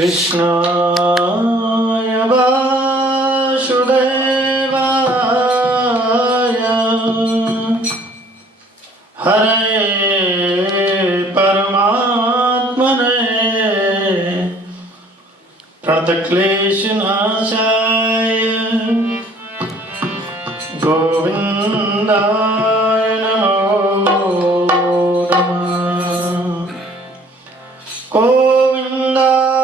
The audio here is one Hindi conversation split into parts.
कृष्णाय वासुदेवाय हरे परमात्मने प्रणतक्लेशनाशाय गोविन्दाय नमो नमः। गोविन्दाय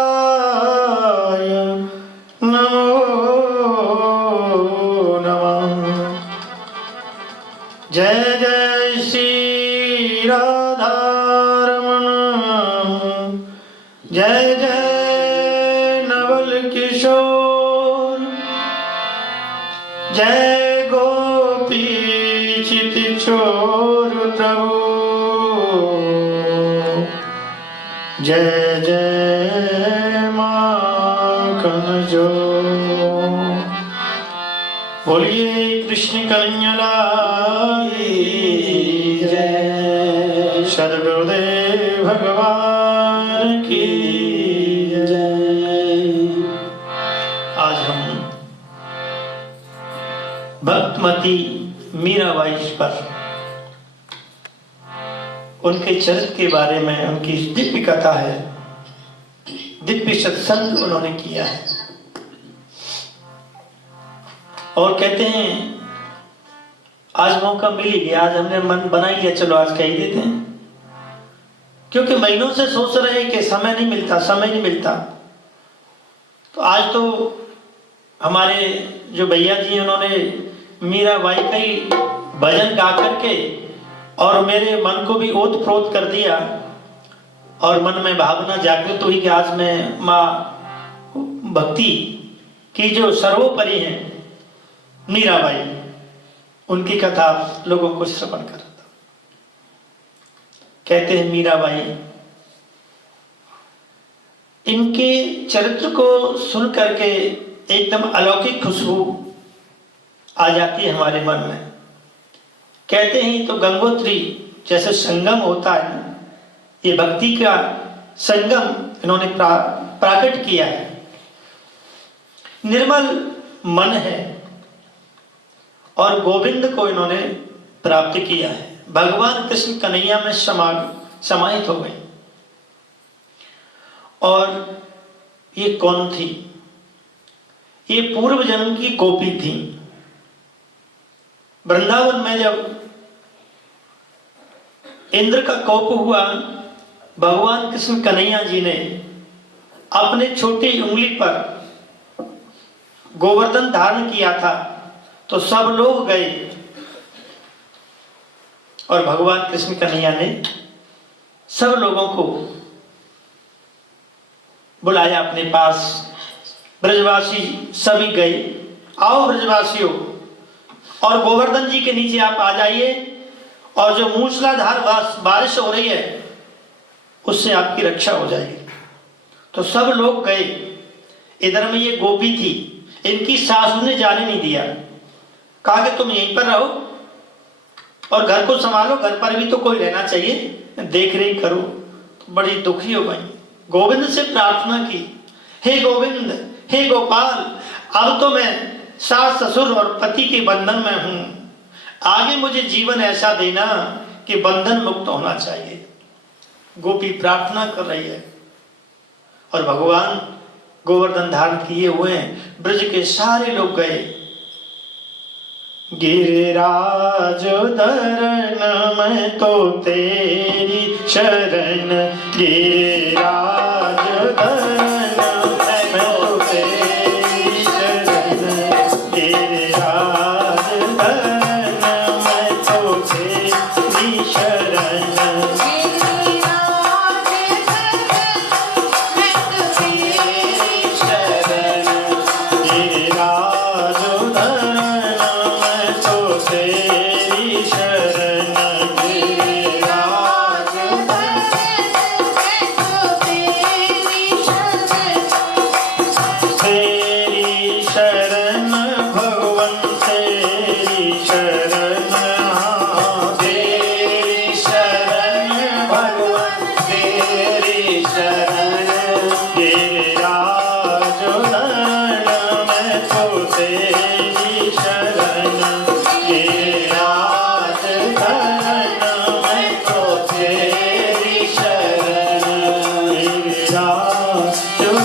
नमो नमः। जय जय श्री राधारमण, जय जय नवल किशोर, जय गोपी चित चोर प्रभु, जय जय माखन जो। बोलिए कृष्ण कन्हैया लाल की जय, सद्गुरुदेव भगवान की जय। आज हम भक्तमती मीराबाई पर उनके चरित्र के बारे में, उनकी दिव्य कथा है, दिव्य सत्संग उन्होंने किया है। और कहते हैं आज मौका मिल ही गया, आज हमने मन बना ही लिया, चलो आज कह ही देते हैं, क्योंकि महीनों से सोच रहे हैं कि समय नहीं मिलता, समय नहीं मिलता। तो आज तो हमारे जो भैया जी उन्होंने मीराबाई का ही भजन गा करके और मेरे मन को भी ओत प्रोत कर दिया, और मन में भावना जागृत हुई कि आज मैं माँ भक्ति की जो सर्वोपरि है मीराबाई, उनकी कथा लोगों को श्रवण करता। कहते हैं मीराबाई, इनके चरित्र को सुन करके एकदम अलौकिक खुशबू आ जाती है हमारे मन में। कहते हैं तो गंगोत्री जैसे संगम होता है, ये भक्ति का संगम इन्होंने प्रकट किया है। निर्मल मन है और गोविंद को इन्होंने प्राप्त किया है, भगवान कृष्ण कन्हैया में समाहित हो गई। और ये कौन थी? ये पूर्व जन्म की गोपी थी। वृंदावन में जब इंद्र का कोप हुआ, भगवान कृष्ण कन्हैया जी ने अपने छोटी उंगली पर गोवर्धन धारण किया था, तो सब लोग गए और भगवान कृष्ण कन्हैया ने सब लोगों को बुलाया अपने पास। ब्रजवासी सभी गए, आओ ब्रजवासियों, और गोवर्धन जी के नीचे आप आ जाइए, और जो मूसलाधार बारिश हो रही है उससे आपकी रक्षा हो जाएगी। तो सब लोग गए। इधर में ये गोपी थी, इनकी सासू ने जाने नहीं दिया, कहा कि तुम यहीं पर रहो और घर को संभालो, घर पर भी तो कोई रहना चाहिए, देख रेख करो। तो बड़ी दुखी हो गई, गोविंद से प्रार्थना की, हे गोविंद, हे गोपाल, अब तो मैं सास ससुर और पति के बंधन में हूं, आगे मुझे जीवन ऐसा देना कि बंधन मुक्त होना चाहिए। गोपी प्रार्थना कर रही है और भगवान गोवर्धन धारण किए हुए हैं। ब्रज के सारे लोग गए। गिरिराज धरण में तो तेरी शरण, गिरिराज धरण में तो तेरी शरण, गिरिराज धरण में तो तेरी शरण,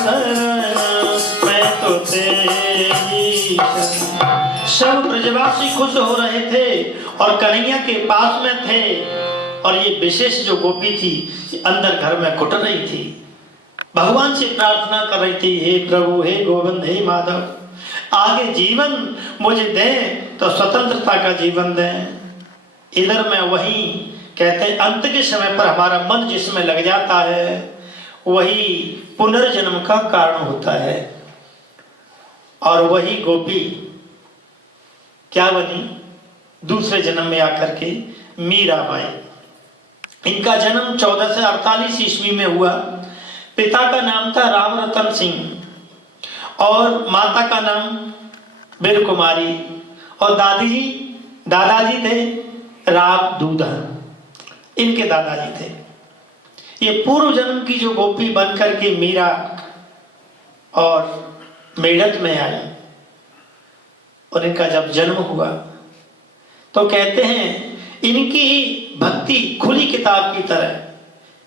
शरण मैं तो तेरी शरण। सब ब्रजवासी खुश हो रहे थे और कन्हैया के पास में थे, और ये विशेष जो गोपी थी अंदर घर में घुट रही थी, भगवान से प्रार्थना कर रही थी, हे प्रभु, हे गोविंद, हे माधव, आगे जीवन मुझे दें तो स्वतंत्रता का जीवन दें। इधर में वही कहते हैं अंत के समय पर हमारा मन जिसमें लग जाता है वही पुनर्जन्म का कारण होता है। और वही गोपी क्या बनी दूसरे जन्म में आकर के? मीराबाई। इनका जन्म 1448 ईस्वी में हुआ। पिता का नाम था राम रतन सिंह और माता का नाम बीर कुमारी, और दादाजी थे राम दूधन, इनके दादाजी थे। ये पूर्व जन्म की जो गोपी बनकर के मीरा और मेड़क में आई, और इनका जब जन्म हुआ तो कहते हैं इनकी भक्ति खुली किताब की तरह,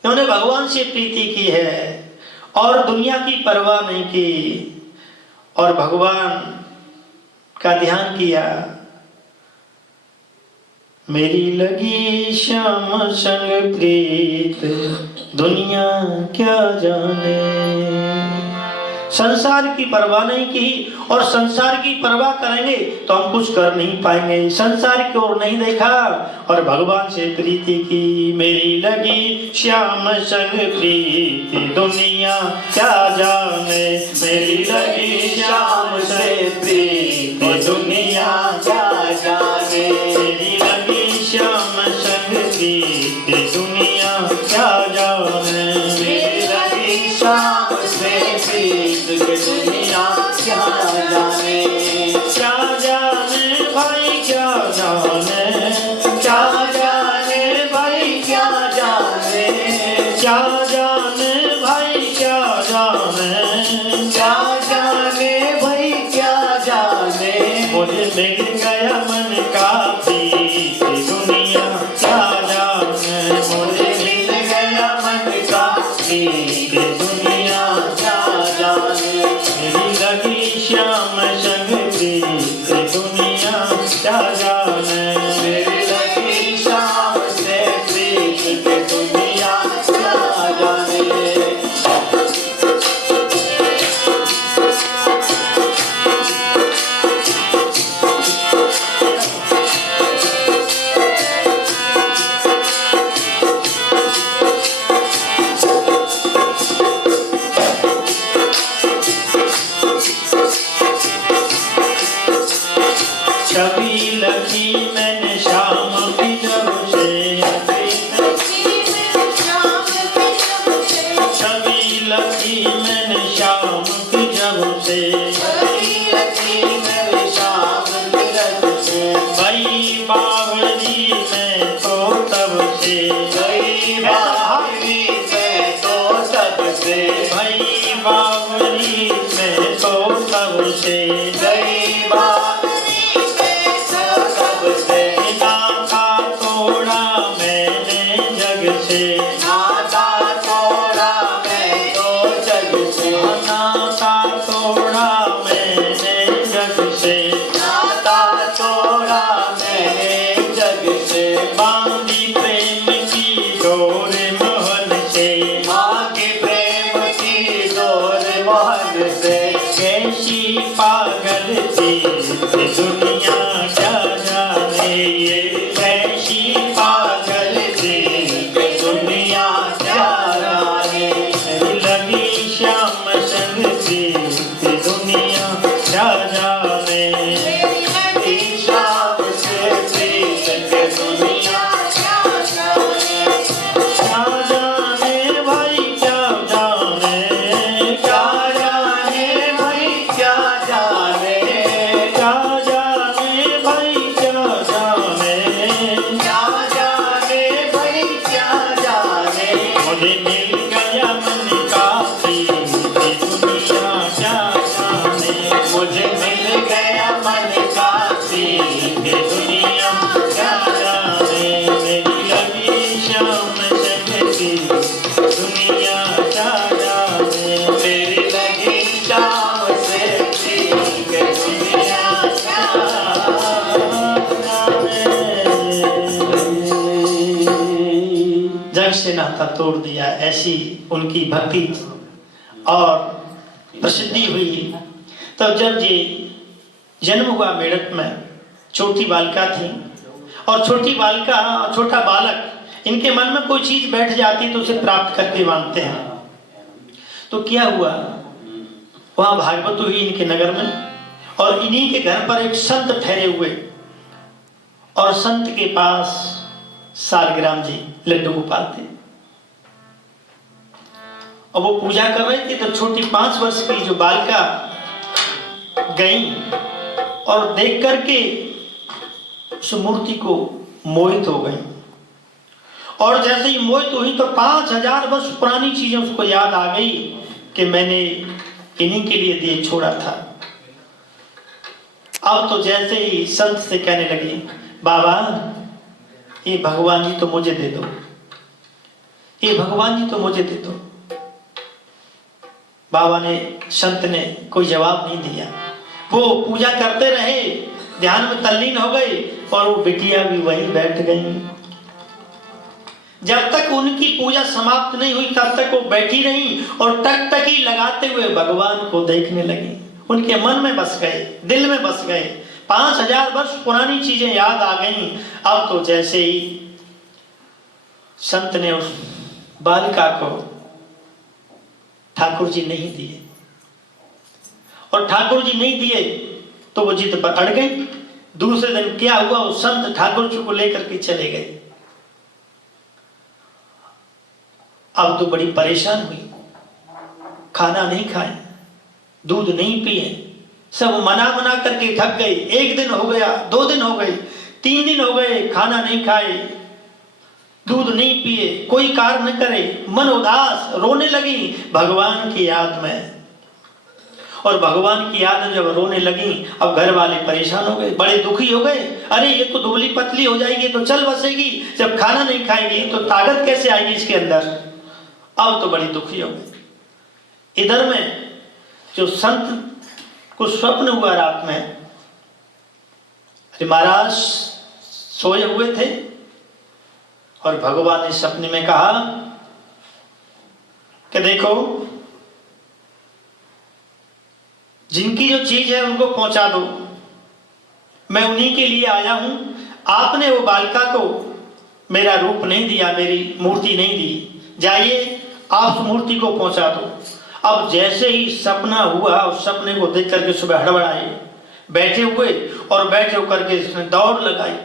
इन्होंने भगवान से प्रीति की है और दुनिया की परवाह नहीं की, और भगवान का ध्यान किया। मेरी लगी श्याम संग प्रीत दुनिया क्या जाने। संसार की परवाह नहीं की, और संसार की परवाह करेंगे तो हम कुछ कर नहीं पाएंगे। संसार की ओर नहीं देखा और भगवान से प्रीति की। मेरी लगी श्याम संग प्रीति दुनिया क्या जाने। मेरी लगी श्याम से प्रीति दुनिया क्या जाने। मेरी लगी श्याम संग प्रीति दुनिया क्या जाने। मेरी लगी श्याम से प्रीति दुनिया क्या जाने। क्या जाने भाई क्या जाने, क्या जाने भाई क्या जाने, क्या जाने भाई क्या जाने, क्या जाने भाई क्या जाने। मुझे मिल गया मन का प्रीत दुनिया क्या जाने। मुझे मिल गया मन का प्रीत दुनिया क्या जाने। मेरी लगी श्याम संग प्रीत दुनिया क्या जाने। मेरी लगी श्याम से प्रीत दुनिया क्या जाने। छवि लगी मैंने शाम की जब से, छवि लगी मैंने शाम की जब से, भाई बावरी में तो तब से, भाई बावरी में तो तब से, भाई बावरी में तो तब से, भाई बावरी में तो तब से। नाता तोड़ा मैंने जग से, नाता तोड़ा मैं तो जग से, नाता तोड़ा मैंने जग से, नाता तोड़ा मैंने जग से। बांधी प्रेम की डोर मोहन से, माँ के प्रेम की डोर मोहन से। कैसी पागल थी दुनिया क्या जाने, ये कैसी पागल थी दुनिया क्या जाने। लगी श्याम संग थी दुनिया क्या जाने। श्याम से प्रीत दुनिया क्या जाने भाई क्या जाने, क्या जाने भाई क्या जाने, क्या जाने से नाता तोड़ दिया, ऐसी उनकी भक्ति और प्रसिद्धि हुई। तब जब ये जन्म हुआ मेरठ में, छोटी बालिका थी, और छोटी बालिका और छोटा बालक, इनके मन में कोई चीज बैठ जाती तो उसे प्राप्त करके मानते हैं। तो क्या हुआ, वहां भागवत हुई इनके नगर में, और इन्हीं के घर पर एक संत ठहरे हुए, और संत के पास सालग्राम जी लड्डू गोपाल थे, और वो पूजा कर रहे थे। तो छोटी 5 वर्ष की जो बालिका गई और देख करके उस मूर्ति को मोहित हो गई, और जैसे ही मोहित हुई तो 5000 वर्ष पुरानी चीजें उसको याद आ गई कि मैंने इन्हीं के लिए दिए छोड़ा था। अब तो जैसे ही संत से कहने लगी, बाबा ये भगवान जी तो मुझे दे दो, ये भगवान जी तो मुझे दे दो। बाबा ने, संत ने कोई जवाब नहीं दिया। वो पूजा करते रहे, ध्यान में तल्लीन हो गए, और वो बिटिया भी वहीं बैठ गई। जब तक उनकी पूजा समाप्त नहीं हुई तब तक वो बैठी रही और टकटकी लगाते हुए भगवान को देखने लगी। उनके मन में बस गए, दिल में बस गए। 5000 वर्ष पुरानी चीजें याद आ गईं। अब तो जैसे ही संत ने उस बालिका को ठाकुर जी नहीं दिए, और ठाकुर जी नहीं दिए तो वो जिद पर अड़ गई। दूसरे दिन क्या हुआ, वो संत ठाकुर जी को लेकर के चले गए। अब तो बड़ी परेशान हुई, खाना नहीं खाए, दूध नहीं पिए, सब मना मना करके थक गए। 1 दिन हो गया, 2 दिन हो गए, 3 दिन हो गए, खाना नहीं खाए, दूध नहीं पिए, कोई कार्य न करे, मन उदास, रोने लगी भगवान की याद में। और भगवान की याद में जब रोने लगी, अब घर वाले परेशान हो गए, बड़े दुखी हो गए। अरे ये तो दुबली पतली हो जाएगी तो चल बसेगी, जब खाना नहीं खाएगी तो ताकत कैसे आएगी इसके अंदर। अब तो बड़ी दुखी हो गई। इधर में जो संत को स्वप्न हुआ रात में, अरे महाराज सोए हुए थे और भगवान ने सपने में कहा कि देखो जिनकी जो चीज है उनको पहुंचा दो, मैं उन्हीं के लिए आया हूं। आपने वो बालिका को मेरा रूप नहीं दिया, मेरी मूर्ति नहीं दी, जाइए आप उस मूर्ति को पहुंचा दो। अब जैसे ही सपना हुआ, उस सपने को देख करके सुबह हड़बड़ाए, बैठे हुए और बैठे होकर के इसने दौड़ लगाई,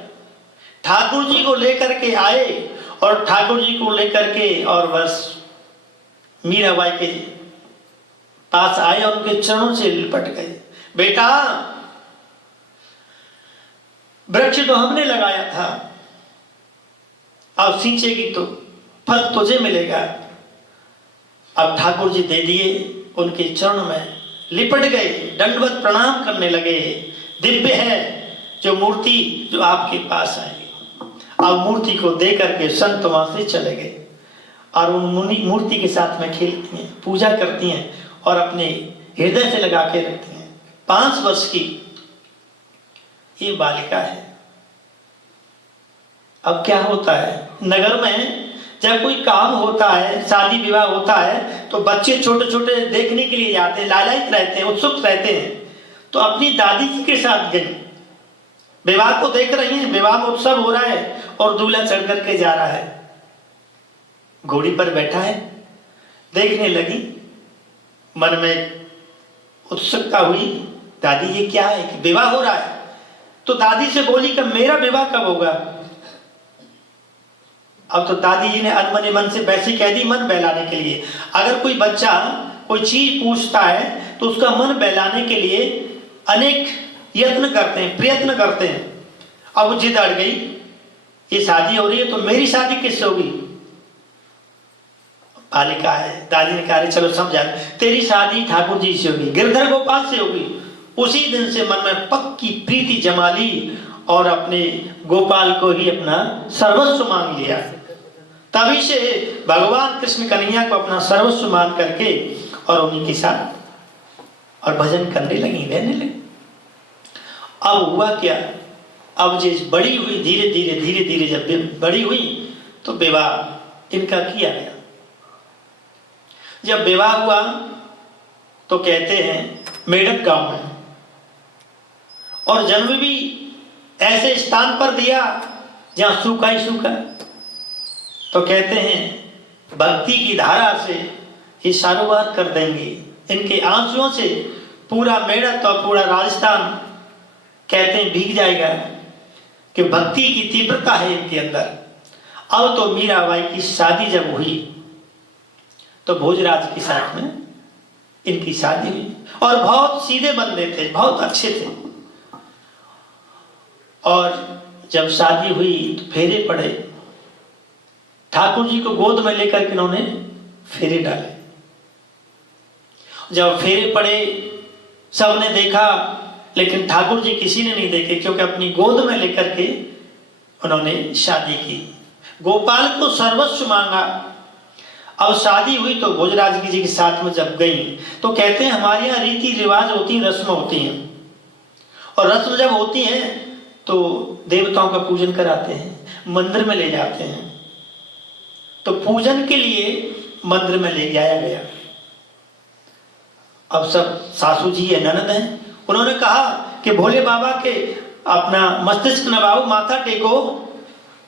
ठाकुर जी को लेकर के आए, और ठाकुर जी को लेकर के और बस मीराबाई के पास आए और उनके चरणों से लिपट गए। बेटा वृक्ष तो हमने लगाया था, अब सींचेगी तो फल तुझे मिलेगा। अब ठाकुर जी दे दिए, उनके चरण में लिपट गए, दंडवत प्रणाम करने लगे। दिव्य है जो मूर्ति जो आपके पास आई। अब मूर्ति को दे करके संत वहां से चले गए, और उन मूर्ति के साथ में खेलती हैं, पूजा करती हैं और अपने हृदय से लगा के रखती हैं। 5 वर्ष की ये बालिका है। अब क्या होता है, नगर में जब कोई काम होता है, शादी विवाह होता है, तो बच्चे छोटे छोटे देखने के लिए जाते हैं, लालायित रहते हैं, उत्सुक रहते हैं। तो अपनी दादी के साथ गई, विवाह को देख रही हैं, विवाह में उत्सव हो रहा है और दूल्हा चढ़ करके जा रहा है, घोड़ी पर बैठा है। देखने लगी, मन में उत्सुकता हुई, दादी ये क्या है, कि विवाह हो रहा है। तो दादी से बोली कि मेरा विवाह कब होगा। अब तो दादी जी ने अनमने मन से वैसी कह दी, मन बहलाने के लिए। अगर कोई बच्चा कोई चीज पूछता है तो उसका मन बहलाने के लिए अनेक यत्न करते हैं, प्रयत्न करते हैं। अब वो जिद अड़ गई, ये शादी हो रही है तो मेरी शादी किससे होगी। बालिका है, दादी ने कहा चलो समझा, तेरी शादी ठाकुर जी से होगी, गिरधर गोपाल से होगी। उसी दिन से मन में पक्की प्रीति जमा ली और अपने गोपाल को ही अपना सर्वस्व मान लिया। तभी से भगवान कृष्ण कन्हैया को अपना सर्वस्व मान करके और उन्हीं के साथ और भजन करने लगी, रहने लगी। अब हुआ क्या, अब जिस बड़ी हुई, धीरे धीरे जब बड़ी हुई तो विवाह इनका किया गया। जब विवाह हुआ तो कहते हैं मेड़क गांव में, और जन्म भी ऐसे स्थान पर दिया जहां सूखा ही सूखा। तो कहते हैं भक्ति की धारा से ये सारोवार कर देंगे। इनके आंसुओं से पूरा मेड़क और पूरा राजस्थान कहते हैं भीग जाएगा कि भक्ति की तीव्रता है इनके अंदर। अब तो मीराबाई की शादी जब हुई तो भोजराज के साथ में इनकी शादी हुई, और बहुत सीधे बंदे थे, बहुत अच्छे थे। और जब शादी हुई तो फेरे पड़े, ठाकुर जी को गोद में लेकर के इन्होंने फेरे डाले। जब फेरे पड़े सबने देखा, लेकिन ठाकुर जी किसी ने नहीं देखे, क्योंकि अपनी गोद में लेकर के उन्होंने शादी की। गोपाल को सर्वस्व मांगा। अब शादी हुई तो भोजराज जी के साथ में जब गई तो कहते हैं हमारे यहाँ रीति रिवाज होती हैं, रस्म होती हैं, और रस्म जब होती हैं तो देवताओं का पूजन कराते हैं, मंदिर में ले जाते हैं। तो पूजन के लिए मंदिर में ले जाया गया। अब सब सासू जी है, ननद हैं, उन्होंने कहा कि भोले बाबा के अपना मस्तिष्क नवाओ, माथा टेको,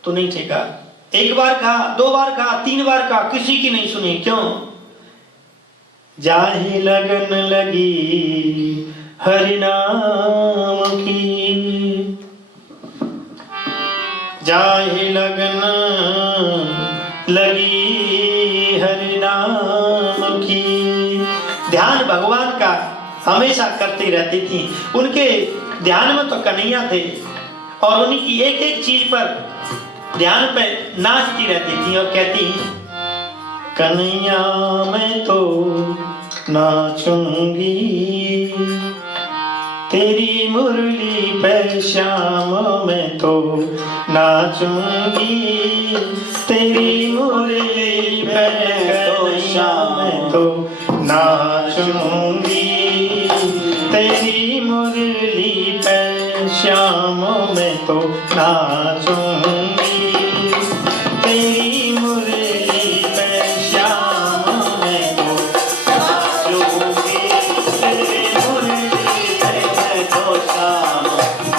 तो नहीं टेका। एक बार कहा, दो बार कहा, तीन बार कहा, किसी की नहीं सुनी। क्यों? जाहि लगन लगी हरि नाम की, जाहि लगन लगी हरि नाम की। ध्यान भगवान का हमेशा करती रहती थी। उनके ध्यान में तो कन्हैया थे, और उनकी एक एक चीज पर ध्यान पे नाचती रहती थी और कहती कन्हैया मैं तो नाचूंगी, तेरी मुरली पे श्याम मैं तो नाचूंगी, तेरी मुरली पे श्याम मैं तो नाचूंगी, तेरी मुरली पे श्याम मैं तो नाचूंगी, तेरी मुरली पे श्याम मैं तो नाचूंगी, तेरी मुरली पे मैं तो श्याम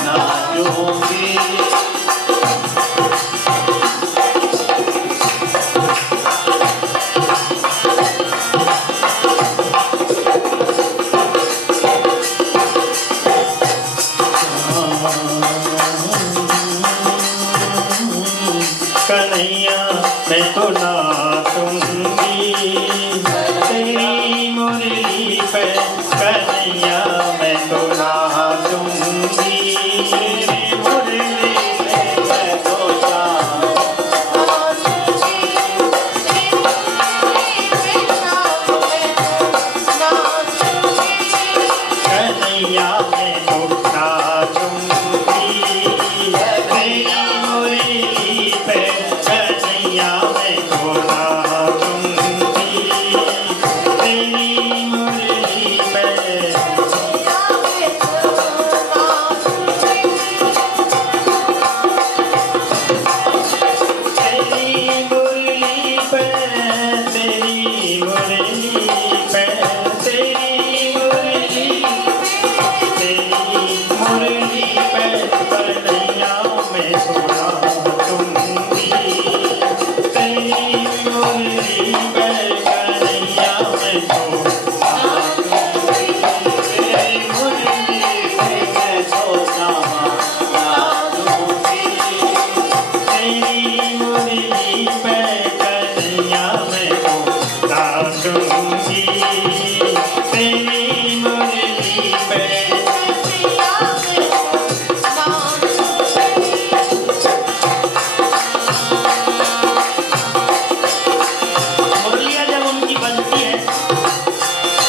नाचूंगी। कन्हैया मैं तो नाचूंगी, तेरी मुरली पे कन्हैया मैं तो नाचूंगी, तेरी मुरली पे मैं तो कन्हैया मैं तो नाचूंगी, तेरी मुरली पे कन्हैया मैं तो नाचूंगी, तेरी मुरली पे तेरी मुरली पे, तेरी मुरली पे, तेरी मुरली, तेरी मुरली पे कन्हैया मैं तो नाचूंगी, तेरी मुरली पे कन्हैया मैं तो नाचूंगी, तेरी मुरली पे मैं तो नाचूंगी, तेरी मुरली पे कन्हैया मैं तो नाचूंगी, तेरी मुरली पे। मुरलिया जब उनकी बजती है,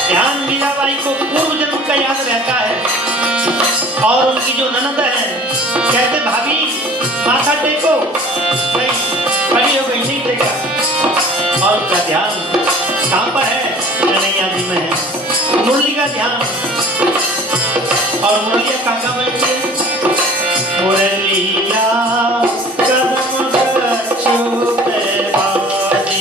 ध्यान मीराबाई को पूर्व जन्म का याद रहता है, और उनकी जो ननद है कहते भाभी माथा टेको, नहीं खड़ी हो गई, नहीं टेका, और उसका ध्यान कहाँ पर है? कन्हैया जी में है मुरली का ध्यान। और मुरलिया कहाँ बैठी है? मुरलिया कदम गच्छु पे बाजे,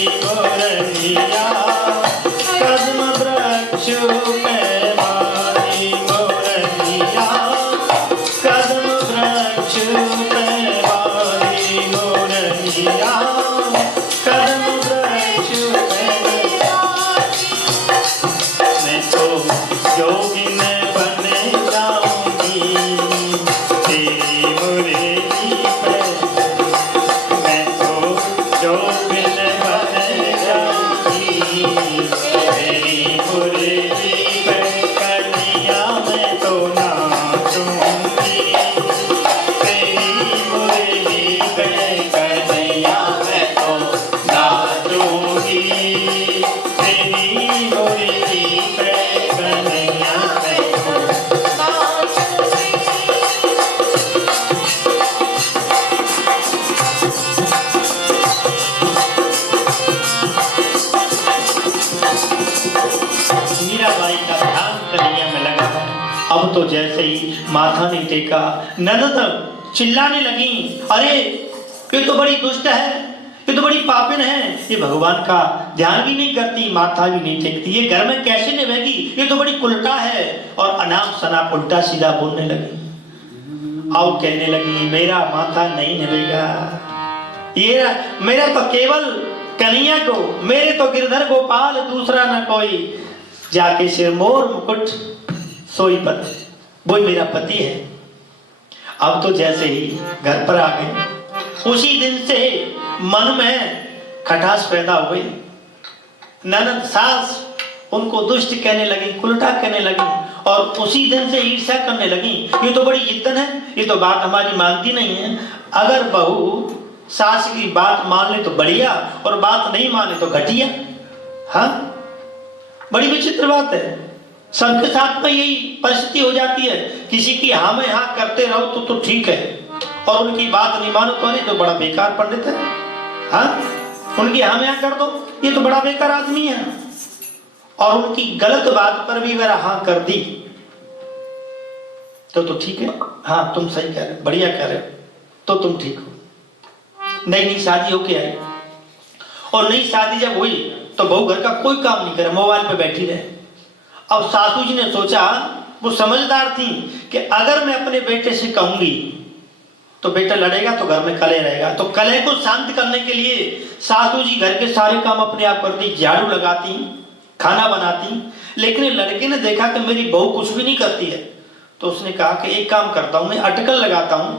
जोगिन बन जाऊंगी तेरी मुरली पे, मैं तो जोगिन बन जाऊंगी तेरी मुरली पे, कन्हैया मैं तो नाचूंगी तेरी मुरली पे, कन्हैया मैं तो नाचूंगी तेरी मुरली पे, कन्हैया मैं तो नाचूंगी। मीराबाई का ध्यान कन्हैया में लगा। अब तो जैसे ही माथा नहीं टेका, ननद चिल्लाने लगी, अरे ये तो बड़ी दुष्ट है, ये तो बड़ी पापिन है, ये भगवान का ध्यान भी नहीं करती, माथा भी नहीं टेकती, ये घर में कैसे निभेगी, ये तो बड़ी उल्टा है। और अनाप शनाप उल्टा सीधा बोलने लगी। और कहने लगी मेरा माथा नहीं निभेगा, ये मेरा तो केवल कन्हैया को, मेरे तो गिरधर गोपाल दूसरा न कोई, जाके सिरमोर मुकुट सोई पति, वही मेरा पति है। अब तो जैसे ही घर पर आ गए, उसी दिन से मन में खटास पैदा हो गई। ननद सास उनको दुष्ट कहने लगी, उल्टा कहने लगी, और उसी दिन से ईर्ष्या करने लगी, ये तो बड़ी जिद्दन है, ये तो बात हमारी मानती नहीं है। अगर बहू सास की बात मान ले तो बढ़िया, और बात नहीं माने तो घटिया। हाँ, बड़ी विचित्र बात है। सबके साथ में यही परिस्थिति हो जाती है, किसी की हाँ में हाँ करते रहो तो ठीक है, और उनकी बात नहीं मानो तो नहीं तो बड़ा बेकार पंडित है। हाँ, उनकी हाँ में हाँ कर दो, ये तो बड़ा बेकार आदमी है। और उनकी गलत बात पर भी अगर हाँ कर दी तो ठीक है, हाँ तुम सही कह रहे हो, बढ़िया कह रहे हो, तो तुम ठीक हो। नई नई शादी होके आई, और नई शादी जब हुई तो बहू घर का कोई काम नहीं करे, मोबाइल पे बैठी रहे। अब सासू जी ने सोचा, वो समझदार थी, कि अगर मैं अपने बेटे से कहूंगी तो बेटा लड़ेगा तो घर में कलह रहेगा। तो कलह को शांत करने के लिए सासू जी घर के सारे काम अपने आप करती, झाड़ू लगाती, खाना बनाती। लेकिन लड़के ने देखा कि मेरी बहू कुछ भी नहीं करती है, तो उसने कहा कि एक काम करता हूं, मैं अटकल लगाता हूं,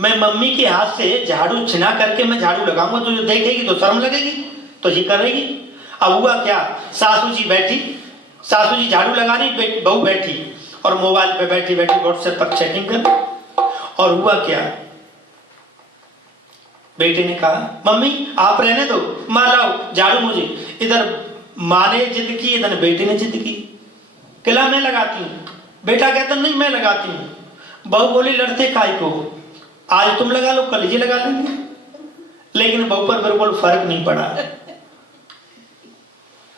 मैं मम्मी के हाथ से झाड़ू छिना करके मैं झाड़ू लगाऊंगा, तो जो देखेगी तो शर्म लगेगी, तो ये करेगी। अब हुआ क्या, सासू जी बैठी, सासू जी झाड़ू लगानी, बहू बैठी और मोबाइल पे बैठी बैठी व्हाट्सएप पर चैटिंग कर। और हुआ क्या, बेटे ने कहा मम्मी आप रहने दो, माँ लाओ झाड़ू मुझे। इधर माँ ने जिद की, इधर बेटे ने जिद की, किला मैं लगाती हूँ। बेटा कहता नहीं मैं लगाती हूँ। बहू बोली लड़ते काय को, आज तुम लगा लो कल ये लगा लेंगे। लेकिन बहू पर बिल्कुल फर्क नहीं पड़ा।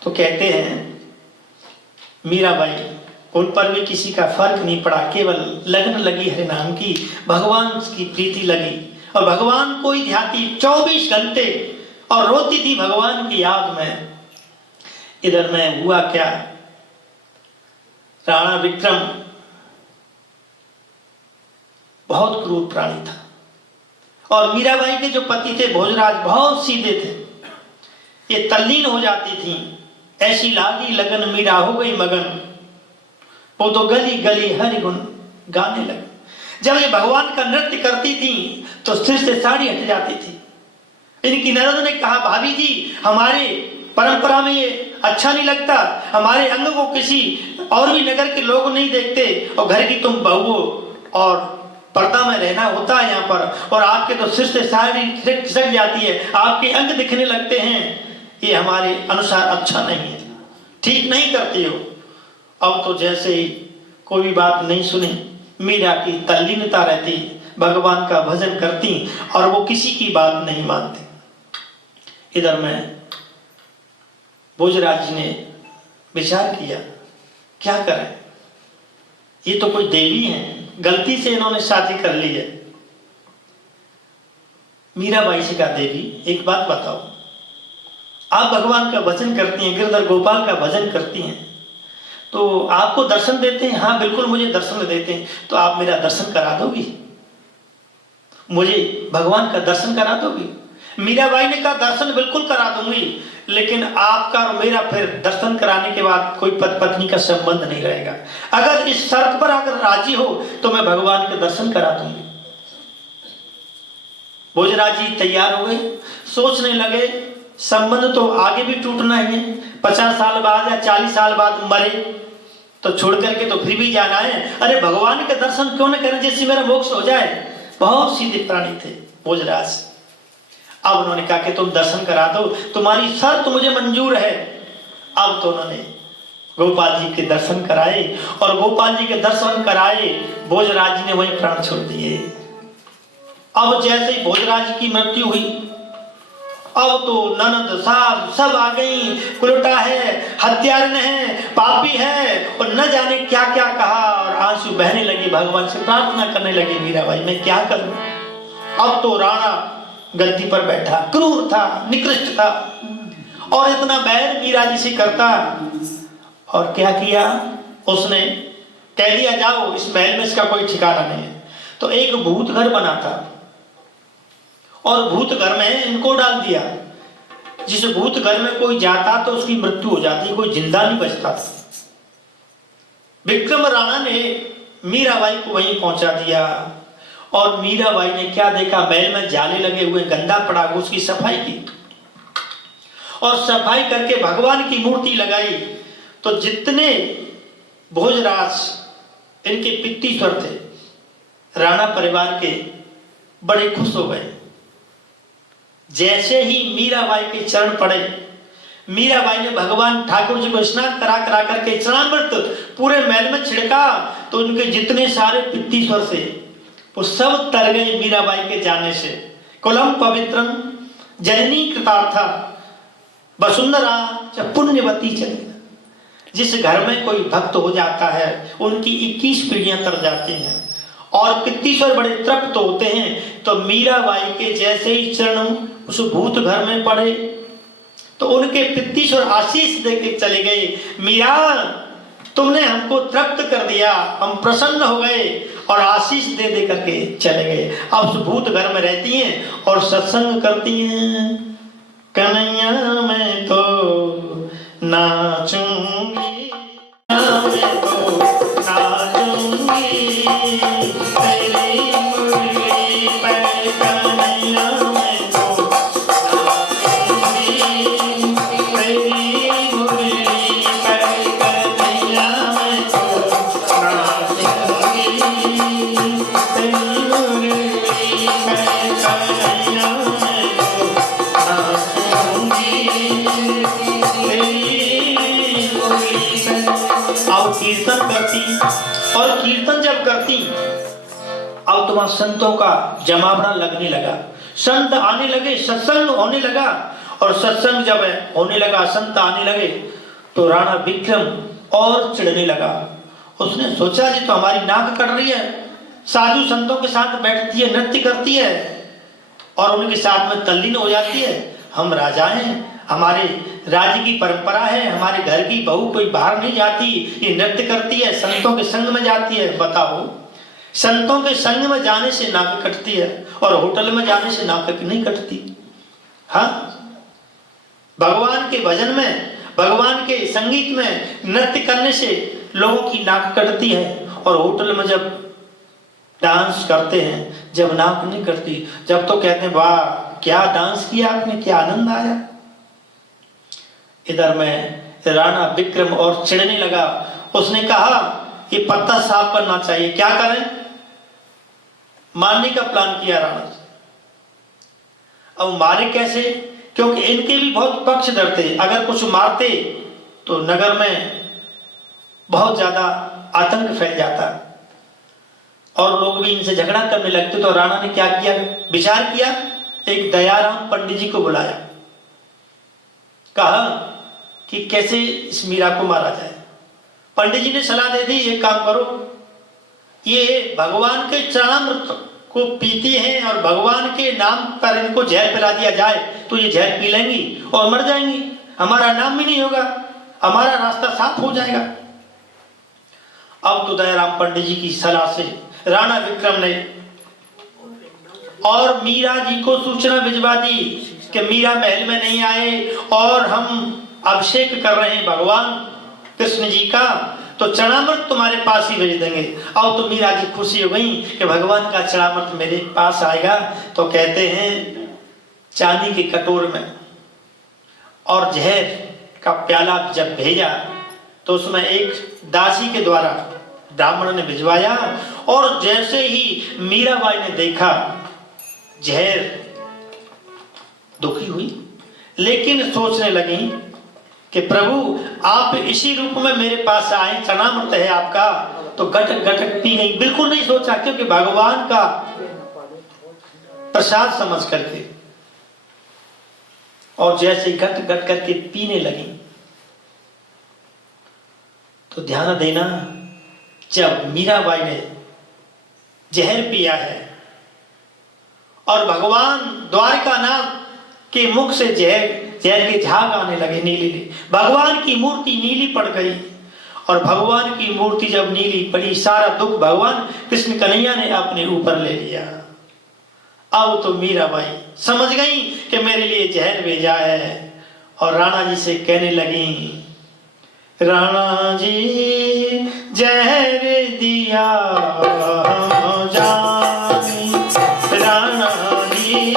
तो कहते हैं मीराबाई, उन पर भी किसी का फर्क नहीं पड़ा, केवल लगन लगी हरि नाम की, भगवान की प्रीति लगी, और भगवान को ही ध्याती 24 घंटे, और रोती थी भगवान की याद में। इधर में हुआ क्या, राणा विक्रम बहुत क्रूर प्राणी था, और मीराबाई के जो पति थे भोजराज बहुत सीधे थे। ये तल्लीन हो जाती थी, ऐसी लागी लगन मीरा हो गई मगन, वो तो गली गली हरि गुण गाने लगे। जब ये भगवान का नृत्य करती थी तो सिर से साड़ी हट जाती थी। इनकी ननद ने कहा भाभी जी हमारे परंपरा में ये अच्छा नहीं लगता, हमारे अंग को किसी और भी नगर के लोग नहीं देखते, और घर की तुम बहू और पर्दा में रहना होता है यहाँ पर, और आपके तो सिर से साड़ी खिसक जाती है, आपके अंग दिखने लगते हैं, ये हमारे अनुसार अच्छा नहीं है, ठीक नहीं करती हो। अब तो जैसे ही कोई भी बात नहीं सुनी, मीरा की तल्लीनता रहती, भगवान का भजन करती, और वो किसी की बात नहीं मानती। इधर में भोजराज जी ने विचार किया क्या करें, ये तो कोई देवी है, गलती से इन्होंने शादी कर ली है। मीराबाई से कहा देवी एक बात बताओ, आप भगवान का भजन करती हैं, गिरधर गोपाल का भजन करती हैं, तो आपको दर्शन देते हैं? हाँ बिल्कुल मुझे दर्शन देते हैं। तो आप मेरा दर्शन करा दोगी, मुझे भगवान का दर्शन करा दोगी? मीराबाई ने कहा दर्शन बिल्कुल करा दूंगी, लेकिन आपका और मेरा फिर दर्शन कराने के बाद कोई पति पत्नी का संबंध नहीं रहेगा। अगर इस शर्त पर अगर राजी हो तो मैं भगवान के दर्शन करा दूंगी। भोजराज जी तैयार हो गए, सोचने लगे संबंध तो आगे भी टूटना ही है, 50 साल बाद या 40 साल बाद मरे तो छोड़ करके तो फिर भी जाना है, अरे भगवान के दर्शन क्यों न करें जिससे मेरा मोक्ष हो जाए। बहुत सीधे प्राणी थे भोजराज। अब उन्होंने कहा कि तुम दर्शन करा दो, तुम्हारी शर्त मुझे मंजूर है। अब तो उन्होंने गोपाल जी के दर्शन कराए, और गोपाल जी के दर्शन कराए भोजराज जी ने वहीं प्राण छोड़ दिए। अब जैसे ही भोजराज की मृत्यु हुई, अब तो ननद साहब सब आ गई, कुलटा है, हत्यारन है, पापी है, और न जाने क्या क्या कहा, और आंसू बहने लगे, भगवान से प्रार्थना करने लगे मीराबाई मैं क्या करूं। अब तो राणा गद्दी पर बैठा, क्रूर था, निकृष्ट था, और इतना बैर मीरा जी से करता। और क्या किया उसने, कह दिया जाओ इस महल में इसका कोई ठिकाना नहीं है। तो एक भूत घर बना था, और भूत घर में इनको डाल दिया। जिस भूत घर में कोई जाता तो उसकी मृत्यु हो जाती, कोई जिंदा नहीं बचता था। विक्रम राणा ने मीराबाई को वहीं पहुंचा दिया, और मीराबाई ने क्या देखा, महल में जाले लगे हुए, गंदा पड़ा, उसकी सफाई की, और सफाई करके भगवान की मूर्ति लगाई। तो जितने भोजराज इनके पित्तीश्वर थे राणा परिवार के, बड़े खुश हो गए। जैसे ही मीराबाई के चरण पड़े, मीराबाई ने भगवान ठाकुर जी को स्नान करा करा करके चरणामृत पूरे महल में छिड़का, तो उनके जितने सारे पित्तीश्वर से वो सब तर गए मीराबाई के जाने से। कुलम पवित्रम जननी कृतार्था वसुंधरा च पुण्यवती चले। जिस घर में कोई भक्त हो जाता है उनकी 21 पीढ़ियां तर जाती हैं, और पित्तीश्वर बड़े तृप्त होते हैं। तो मीराबाई के जैसे ही चरण उस भूत घर में पड़े, तो उनके पित्तीश्वर आशीष देके चले गए, मीरा तुमने हमको तृप्त कर दिया, हम प्रसन्न हो गए, और आशीष दे दे करके चले गए। अब उस भूत घर में रहती हैं और सत्संग करती हैं। कन्हैया मैं तो नाचूंगी, मैं तो नाचूंगी, तेरी मुरली पे कन्हैया मैं तो नाचूंगी, तेरी मुरली पे कन्हैया मैं तो नाचूंगी, तेरी मुरली पे कन्हैया मैं तो नाचूंगी। अब कीर्तन करती, और कीर्तन जब करती अब तो वहां संतों का जमावड़ा लगने लगा, संत आने लगे, सत्संग होने लगा। और सत्संग जब होने लगा, संत आने लगे, तो राणा विक्रम और चिढ़ने लगा। उसने सोचा जी तो हमारी नाक कट रही है, साधु संतों के साथ बैठती है, नृत्य करती है, और उनके साथ में तल्लीन हो जाती है। हम राजा हैं, हमारे राज्य की परंपरा है, हमारे घर की बहू कोई बाहर नहीं जाती, ये नृत्य करती है, संतों के संग में जाती है। बताओ, संतों के संग में जाने से नाक कटती है, और होटल में जाने से नाक नहीं कटती। हाँ, भगवान के भजन में, भगवान के संगीत में नृत्य करने से लोगों की नाक कटती है, और होटल में जब डांस करते हैं जब नाक नहीं कटती, जब तो कहते हैं वाह क्या डांस किया आपने, क्या आनंद आया। इधर में राणा विक्रम और चिढ़ने लगा। उसने कहा ये पत्ता साफ करना चाहिए, क्या करें, मारने का प्लान किया राणा। अब मारे कैसे, क्योंकि इनके भी बहुत पक्षधर थे, अगर कुछ मारते तो नगर में बहुत ज्यादा आतंक फैल जाता और लोग भी इनसे झगड़ा करने लगते। तो राणा ने क्या किया, विचार किया, एक दयाराम पंडित जी को बुलाया, कहा कि कैसे इस मीरा को मारा जाए। पंडित जी ने सलाह दे दी, एक काम करो, ये भगवान के चरणामृत को पीती हैं और भगवान के नाम पर इनको जहर पिला दिया जाए तो ये जहर पी लेंगी और मर जाएंगी, हमारा नाम भी नहीं होगा, हमारा रास्ता साफ हो जाएगा। अब तो दयाराम पंडित जी की सलाह से राणा विक्रम ने और मीरा जी को सूचना भिजवा दी कि मीरा महल में नहीं आए और हम अभिषेक कर रहे हैं भगवान कृष्ण जी का, तो चरणामृत तुम्हारे पास ही भेज देंगे। और तो मीरा जी खुशी हो गई कि भगवान का चरणामृत मेरे पास आएगा। तो कहते हैं चांदी के कटोर में और जहर का प्याला जब भेजा तो उसमें एक दासी के द्वारा ब्राह्मण ने भिजवाया, और जैसे ही मीराबाई ने देखा जहर, दुखी हुई, लेकिन सोचने लगी कि प्रभु आप इसी रूप में मेरे पास आए, चरणामृत है आपका, तो गटक गटक पी गई। बिल्कुल नहीं सोचा, क्योंकि भगवान का प्रसाद समझ करके, और जैसे गट गट करके पीने लगी। तो ध्यान देना, जब मीराबाई ने जहर पिया है और भगवान द्वारकानाथ के मुख से जहर के झाग आने लगे नीली, भगवान की मूर्ति नीली पड़ गई। और भगवान की मूर्ति जब नीली पड़ी, सारा दुख भगवान कृष्ण कन्हैया ने अपने ऊपर ले लिया। अब तो मीराबाई समझ गई कि मेरे लिए जहर भेजा है, और राणा जी से कहने लगी, राणा जी जहर दिया जानी, राणा जी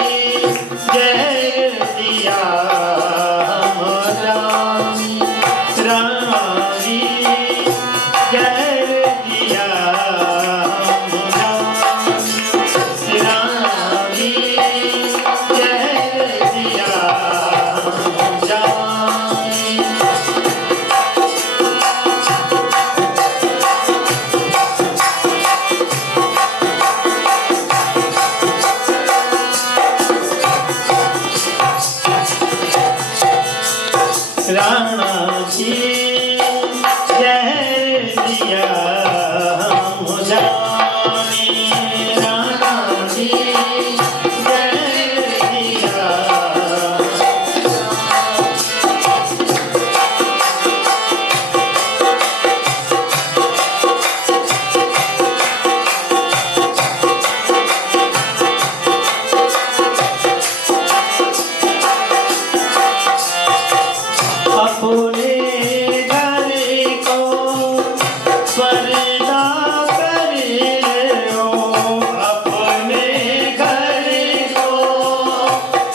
जहर दिया जानी, राणा जी जहर दिया जानी, राणा जी जहर दिया जानी। राणा जी जहर दिया हम जाने, राणा जी जहर दिया। अपने घर को पर्दा कर लो, अपने घर को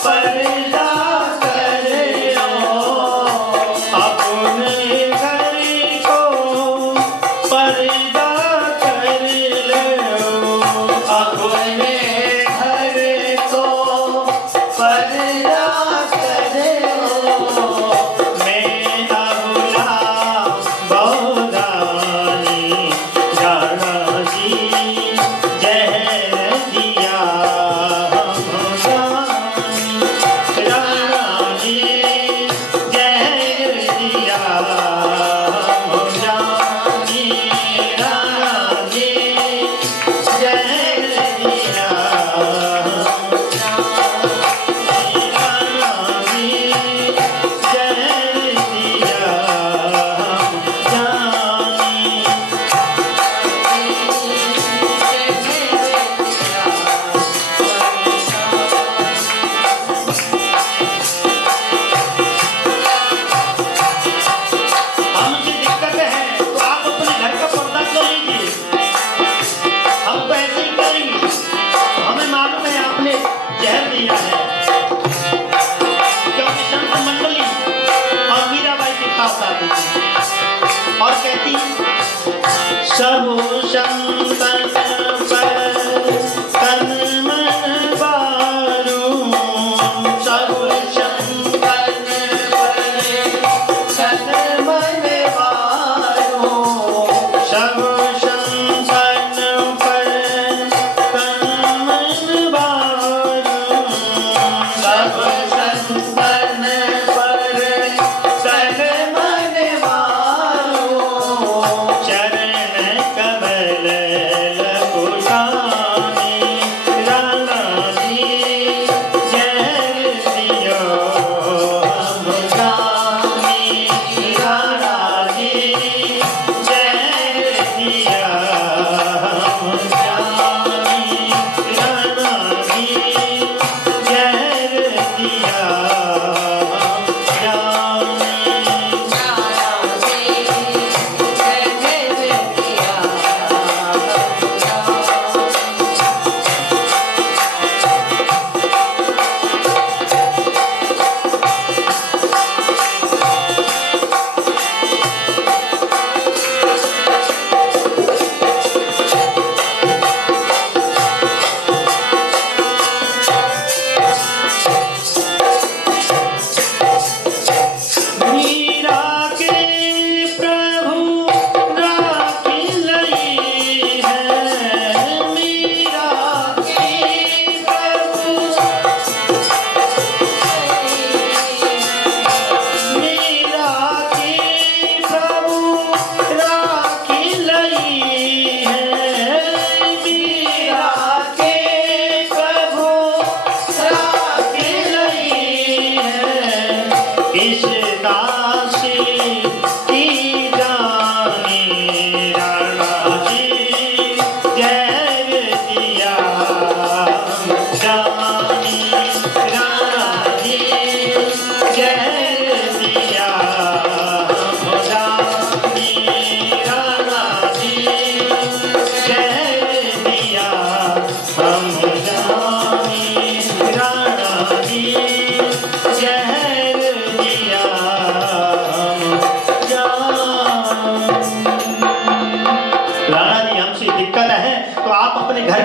पर्दा कर लो, अपने घर को पर्दा कर लो, अपने घर को पर्दा कर लो। और कहती सब संतन पर तन मन बारू, सब संतन पर तन मन बारू, सब संतन पर तन मन बारू, सब संतन पर तन मन बारू, चरण कमल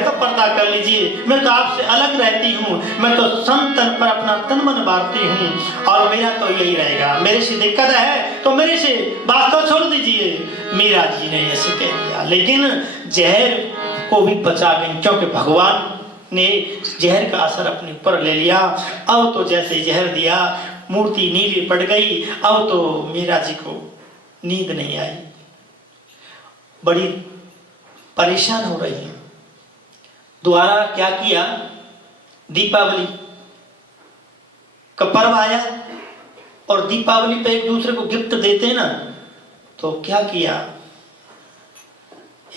घर का पर्दा कर लीजिए, मैं तो आपसे अलग रहती हूँ, मैं तो संतन पर अपना तन मन बांटती हूँ और मेरा तो यही रहेगा, मेरे से दिक्कत है तो मेरे से बात को छोड़ दीजिए। मीरा जी ने ऐसे कह दिया, लेकिन जहर को भी बचा गई, क्योंकि भगवान ने जहर का असर अपने ऊपर ले लिया। अब तो जैसे जहर दिया मूर्ति नीली पड़ गई। अब तो मीरा जी को नींद नहीं आई, बड़ी परेशान हो रही है। दोबारा क्या किया, दीपावली का पर्व आया और दीपावली पे एक दूसरे को गिफ्ट देते हैं ना, तो क्या किया,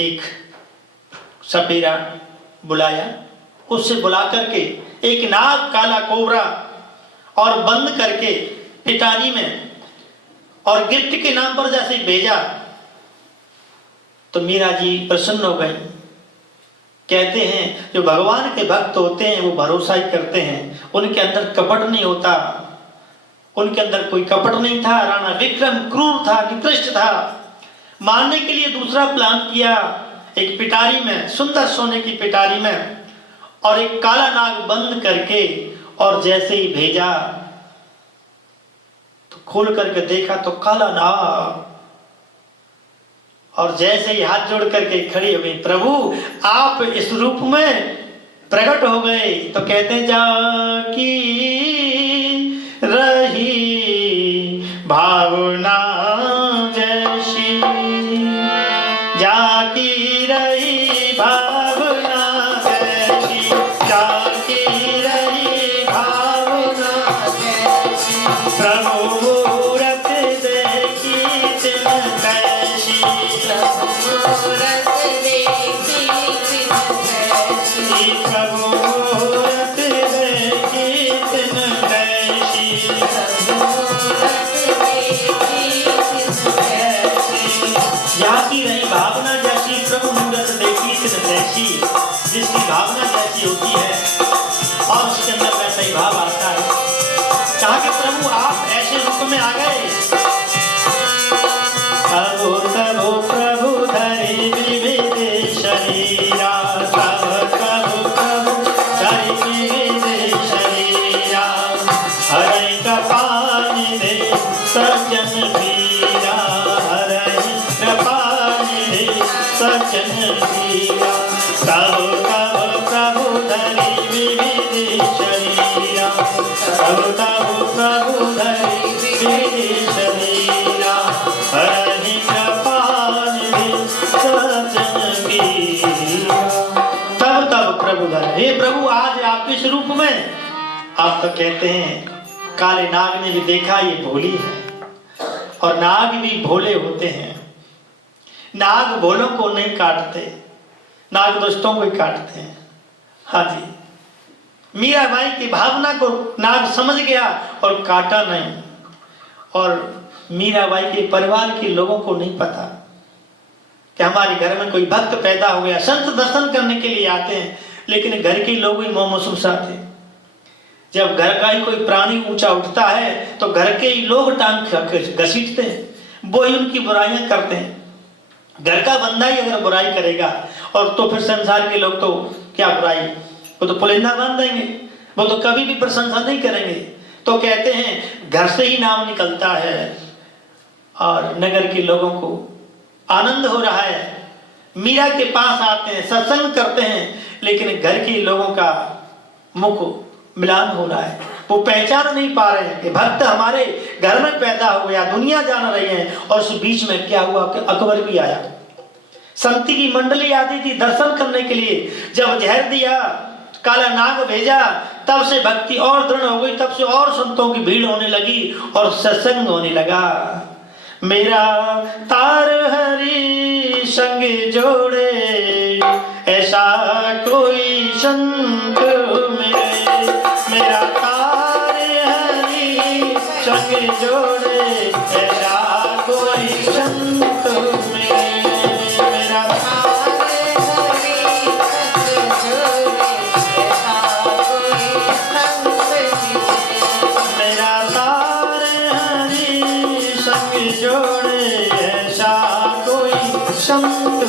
एक सपेरा बुलाया, उससे बुला करके एक नाग काला कोबरा और बंद करके पिटारी में और गिफ्ट के नाम पर जैसे भेजा तो मीरा जी प्रसन्न हो गई। कहते हैं जो भगवान के भक्त होते हैं वो भरोसा ही करते हैं, उनके अंदर कपट नहीं होता, उनके अंदर कोई कपट नहीं था। राणा विक्रम क्रूर था, निकृष्ट था, मारने के लिए दूसरा प्लान किया, एक पिटारी में, सुंदर सोने की पिटारी में, और एक काला नाग बंद करके, और जैसे ही भेजा तो खोल करके देखा तो काला नाग, और जैसे ही हाथ जोड़ करके खड़ी हो गई, प्रभु आप इस रूप में प्रकट हो गए। तो कहते हैं जाकी रही भावना जैसी, जाकी रही भावना जैसी, जाकी रही भावना जैसी, प्रभु मूरत देखी तिन कैसी, मूरत देखी तिन कैसी, प्रभु मूरत देखी तिन कैसी, मूरत देखी तिन कैसी, जाकी रही भावना जैसी, प्रभु मूरत देखी तिन कैसी। जिसकी भावना जैसी होती है और उसके अंदर वैसा ही भाव आता है। कहा कि प्रभु आप ऐसे रूप में आ गए। तबो तबो प्रभु धरि विविध शरीरा, तब तबो प्रभु धरि विविध शरीरा, हरि कृपा निधि सज्जन वीरा, हरि कृपा निधि सज्जन वीरा, तब तब प्रभु धरि विविध शरीरा, तब तब प्रभु धरि विविध शरीरा, हरि कृपा निधि सज्जन वीरा। तब तब प्रभु धरि, हे प्रभु आज आपके स्वरूप में, आप तो कहते हैं काले नाग ने भी देखा ये भोली है, और नाग भी भोले होते हैं। नाग भोलों को नहीं काटते, नाग दोस्तों को ही काटते हैं। हाँ जी, मीराबाई की भावना को नाग समझ गया और काटा नहीं। और मीराबाई के परिवार के लोगों को नहीं पता कि हमारे घर में कोई भक्त पैदा हो गया। संत दर्शन करने के लिए आते हैं, लेकिन घर के लोग ही मोह महसूस आते। जब घर का ही कोई प्राणी ऊंचा उठता है तो घर के ही लोग टांग घसीटते हैं, वो ही उनकी बुराइयां करते हैं। घर का बंदा ही अगर बुराई करेगा और तो फिर संसार के लोग तो क्या बुराई, वो तो पुलिंदा बांध देंगे, वो तो कभी भी प्रशंसा नहीं करेंगे। तो कहते हैं घर से ही नाम निकलता है और नगर के लोगों को आनंद हो रहा है। मीरा के पास आते हैं, सत्संग करते हैं, लेकिन घर के लोगों का मुख मिलान हो रहा है, वो पहचान नहीं पा रहे हैं कि भक्त हमारे घर में पैदा हो गया, दुनिया जान रही है। और उस बीच में क्या हुआ कि अकबर भी आया, संती की मंडली आती थी दर्शन करने के लिए। जब जहर दिया, काला नाग भेजा, तब से भक्ति और दृढ़ हो गई, तब से और संतों की भीड़ होने लगी और सत्संग होने लगा। मेरा तार हरि संग जोड़े, ऐसा कोई संत मिले, मेरा तार हरि संग जोड़े, ऐसा कोई संत मिले, मेरा तार हरि संग जोड़े, ऐसा कोई संत मिले, मेरा तार हरि संग जोड़े, ऐसा कोई संत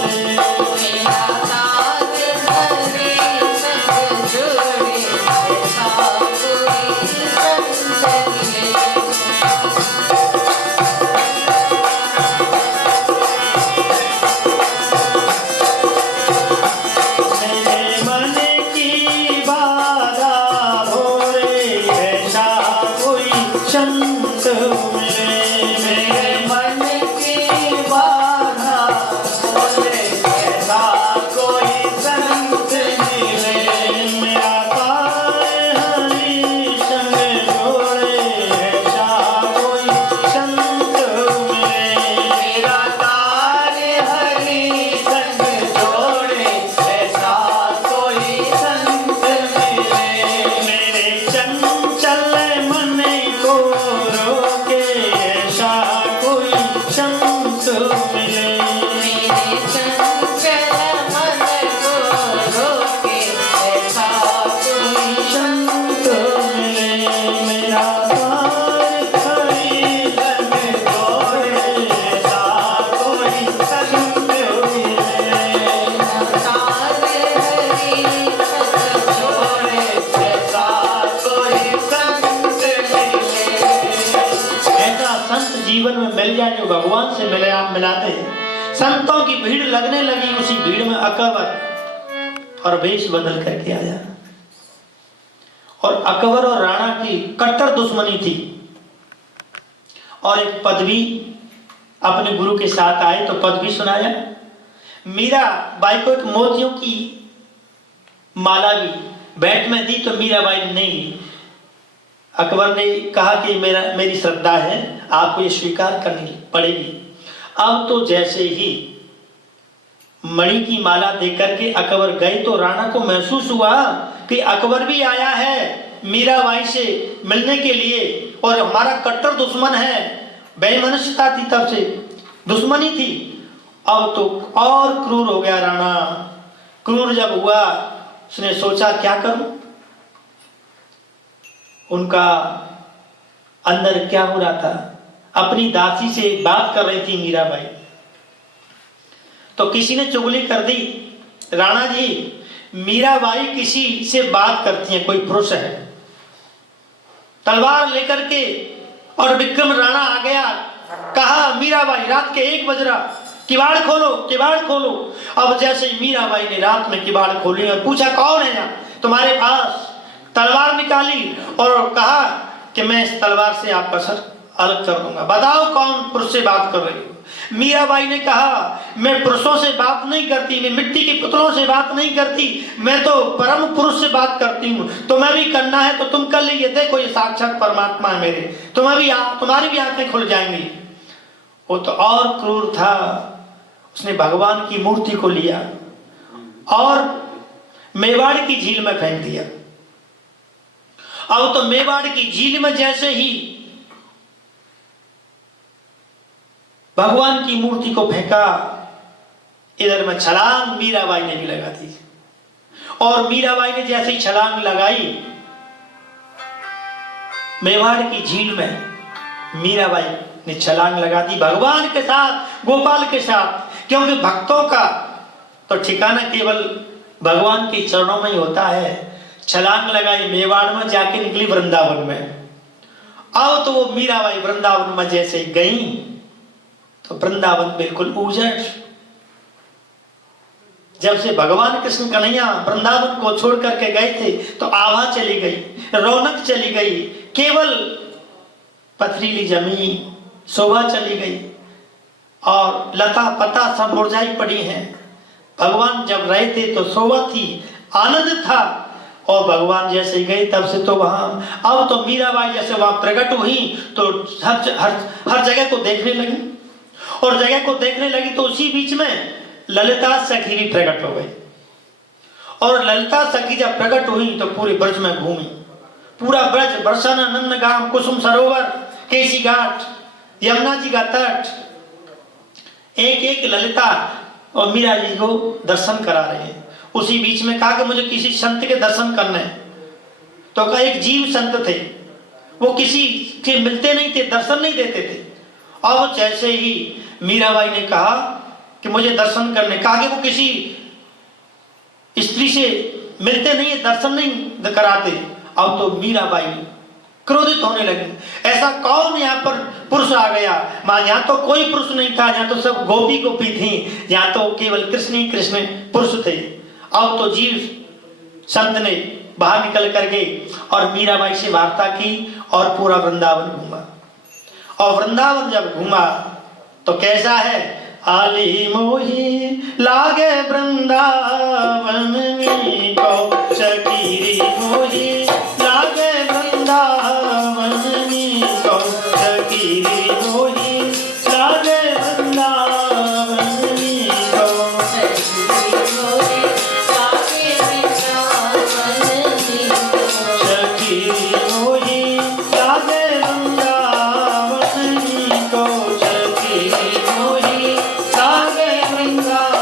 मिले, मेरा तार मिलाते हैं। संतों की भीड़ लगने लगी, उसी भीड़ में अकबर और वेश बदल करके आया। और अकबर और राणा की कट्टर दुश्मनी थी, और एक पदवी अपने गुरु के साथ आए तो पदवी सुनाया। मीरा बाई को एक मोतियों की माला भी बैठ में दी तो मीराबाई ने नहीं ली। अकबर ने कहा कि मेरी श्रद्धा है, आपको ये स्वीकार करनी पड़ेगी। अब तो जैसे ही मणि की माला देकर के अकबर गए तो राणा को महसूस हुआ कि अकबर भी आया है मीराबाई से मिलने के लिए, और हमारा कट्टर दुश्मन है। बेमनस्यता थी, तब से दुश्मनी थी। अब तो और क्रूर हो गया राणा। क्रूर जब हुआ, उसने सोचा क्या करूं। उनका अंदर क्या हो रहा था, अपनी दासी से बात कर रही थी मीराबाई, तो किसी ने चुगली कर दी, राणा जी मीराबाई किसी से बात करती है, कोई पुरुष है, तलवार लेकर के। और विक्रम राणा आ गया, कहा मीराबाई रात के 1 बज रहा, किवाड़ खोलो, किवाड़ खोलो। अब जैसे ही मीराबाई ने रात में किवाड़ खोली और पूछा कौन है यहाँ तुम्हारे पास, तलवार निकाली और कहा कि मैं इस तलवार से आपका सर अलग कर दूंगा, बताओ कौन पुरुष से बात कर रही हो। मीराबाई ने कहा मैं पुरुषों से बात नहीं करती, मैं मिट्टी के पुतलों से बात नहीं करती, मैं तो परम पुरुष से बात करती हूँ। तुम्हें भी करना है तो तुम कर लीजिए, देखो ये साक्षात परमात्मा है मेरे, तुम्हारी भी आंखें खुल जाएंगी। वो तो और क्रूर था, उसने भगवान की मूर्ति को लिया और मेवाड़ की झील में फेंक दिया। अब तो मेवाड़ की झील में जैसे ही भगवान की मूर्ति को फेंका, इधर में छलांग मीराबाई ने भी लगा दी। और मीराबाई ने जैसे ही छलांग लगाई मेवाड़ की झील में, मीराबाई ने छलांग लगा दी भगवान के साथ, गोपाल के साथ। क्योंकि भक्तों का तो ठिकाना केवल भगवान के चरणों में ही होता है। छलांग लगाई मेवाड़ में, जाके निकली वृंदावन में। आओ तो वो मीराबाई वृंदावन में जैसे गई तो वृंदावन बिल्कुल उजड़। जब से भगवान कृष्ण कन्हैया वृंदावन को छोड़ करके गए थे तो आभा चली गई, रौनक चली गई, केवल पथरीली जमीन, शोभा चली गई और लता पता सब मुरझाई पड़ी हैं। भगवान जब रहे थे तो शोभा थी, आनंद था, और भगवान जैसे गए तब से तो वहां, अब तो मीराबाई जैसे वहां प्रकट हुई तो हर जगह को देखने लगी, और जगह को देखने लगी तो उसी बीच में ललिता सखी भी प्रकट हो गई। और ललिता सखी जब प्रकट हुई तो पूरे ब्रज में घूमी, पूरा ब्रज, बरसाना, नंदगाम, कुसुम सरोवर, केसी घाट, यमुना जी का तट, एक एक ललिता और मीरा जी को दर्शन करा रहे हैं। उसी बीच में कहा कि मुझे किसी संत के दर्शन करने हैं, तो कहा एक जीव संत थे, वो किसी के मिलते नहीं थे, दर्शन नहीं देते थे। और जैसे ही मीराबाई ने कहा कि मुझे दर्शन करने, कहा कि वो किसी स्त्री से मिलते नहीं है, दर्शन नहीं कराते। अब तो मीराबाई क्रोधित होने लगी, ऐसा कौन यहाँ पर पुरुष आ गया। मां यहाँ तो कोई पुरुष नहीं था, यहाँ तो सब गोपी गोपी थी, यहाँ तो केवल कृष्ण ही कृष्ण पुरुष थे। अब तो जीव संत ने बाहर निकल कर गए और मीराबाई से वार्ता की और पूरा वृंदावन घूमा। और वृंदावन जब घूमा तो कैसा है, आली मोही लागे वृंदावन में को चकीरी मोही लागे वृंदावन में को चकीरी मोही लागे वृंदावन में को चकीरी मोही लागे वृंदावन में को चकीरी मोही लागे वृंदावन में को चकीरी मोही लागे वृंदावन